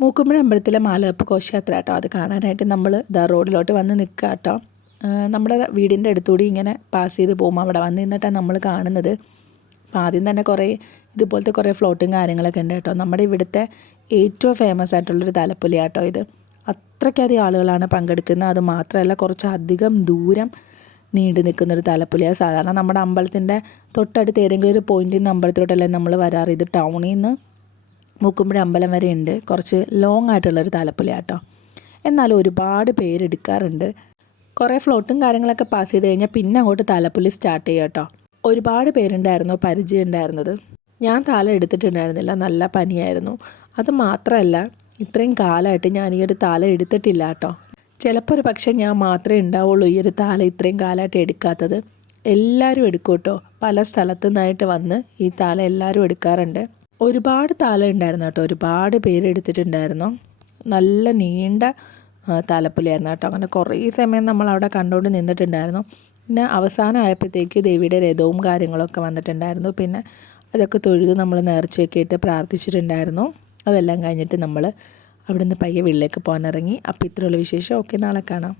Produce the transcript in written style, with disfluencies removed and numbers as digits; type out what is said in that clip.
മൂക്കുമ്പുഴ അമ്പലത്തിലെ മാലവെപ്പ് ഘോഷയാത്ര കേട്ടോ. അത് കാണാനായിട്ട് നമ്മൾ റോഡിലോട്ട് വന്ന് നിൽക്കുക കേട്ടോ. നമ്മുടെ വീടിൻ്റെ അടുത്തുകൂടി ഇങ്ങനെ പാസ് ചെയ്ത് പോകുമ്പോൾ അവിടെ വന്ന് നിന്നിട്ടാണ് നമ്മൾ കാണുന്നത്. അപ്പോൾ ആദ്യം തന്നെ ഇതുപോലത്തെ കുറേ ഫ്ലോട്ടും കാര്യങ്ങളൊക്കെ ഉണ്ട് കേട്ടോ. നമ്മുടെ ഇവിടുത്തെ ഏറ്റവും ഫേമസ് ആയിട്ടുള്ളൊരു താലപ്പൊലി കേട്ടോ ഇത്. അത്രയ്ക്കധികം ആളുകളാണ് പങ്കെടുക്കുന്നത്. അത് മാത്രമല്ല കുറച്ചധികം ദൂരം നീണ്ടു നിൽക്കുന്നൊരു താലപ്പൊലിയാണ്. സാധാരണ നമ്മുടെ അമ്പലത്തിൻ്റെ തൊട്ടടുത്ത് ഏതെങ്കിലും ഒരു പോയിന്റിൽ നിന്ന് അമ്പലത്തിലോട്ടല്ലേ നമ്മൾ വരാറ്. ഇത് ടൗണിൽ നിന്ന് മൂക്കുമ്പുഴ അമ്പലം വരെ ഉണ്ട്. കുറച്ച് ലോങ് ആയിട്ടുള്ളൊരു താലപ്പൊലി കേട്ടോ. എന്നാലും ഒരുപാട് പേരെടുക്കാറുണ്ട്. കുറേ ഫ്ലോട്ടും കാര്യങ്ങളൊക്കെ പാസ് ചെയ്ത് കഴിഞ്ഞാൽ പിന്നെ അങ്ങോട്ട് താലപ്പൊലി സ്റ്റാർട്ട് ചെയ്യുക കേട്ടോ. ഒരുപാട് പേരുണ്ടായിരുന്നു പരിചയം ഉണ്ടായിരുന്നത്. ഞാൻ താലം എടുത്തിട്ടുണ്ടായിരുന്നില്ല, നല്ല പനിയായിരുന്നു. അത് മാത്രമല്ല ഇത്രയും കാലമായിട്ട് ഞാൻ ഈ ഒരു താലം എടുത്തിട്ടില്ല കേട്ടോ. ചിലപ്പോൾ ഒരു പക്ഷേ ഞാൻ മാത്രമേ ഉണ്ടാവുള്ളൂ ഈ ഒരു താലം ഇത്രയും കാലമായിട്ട് എടുക്കാത്തത്. എല്ലാവരും എടുക്കും കേട്ടോ. പല സ്ഥലത്തു നിന്നായിട്ട് വന്ന് ഈ താലം എല്ലാവരും എടുക്കാറുണ്ട്. ഒരുപാട് താലം ഉണ്ടായിരുന്നു കേട്ടോ. ഒരുപാട് പേര് എടുത്തിട്ടുണ്ടായിരുന്നു. നല്ല നീണ്ട താലപ്പൊലിയായിരുന്നു കേട്ടോ. അങ്ങനെ കുറേ സമയം നമ്മൾ അവിടെ കണ്ടുകൊണ്ട് നിന്നിട്ടുണ്ടായിരുന്നു. പിന്നെ അവസാനം ആയപ്പോഴത്തേക്ക് ദേവിയുടെ രഥവും കാര്യങ്ങളൊക്കെ വന്നിട്ടുണ്ടായിരുന്നു. പിന്നെ അതൊക്കെ തൊഴുത് നമ്മൾ നേർച്ചയൊക്കെ ഇട്ട് പ്രാർത്ഥിച്ചിട്ടുണ്ടായിരുന്നു. അതെല്ലാം കഴിഞ്ഞിട്ട് നമ്മൾ അവിടുന്ന് പയ്യെ വീട്ടിലേക്ക് പോകാനിറങ്ങി. അപ്പോൾ ഇത്രയുള്ള വിശേഷം. ഓക്കെ, നാളെ കാണാം.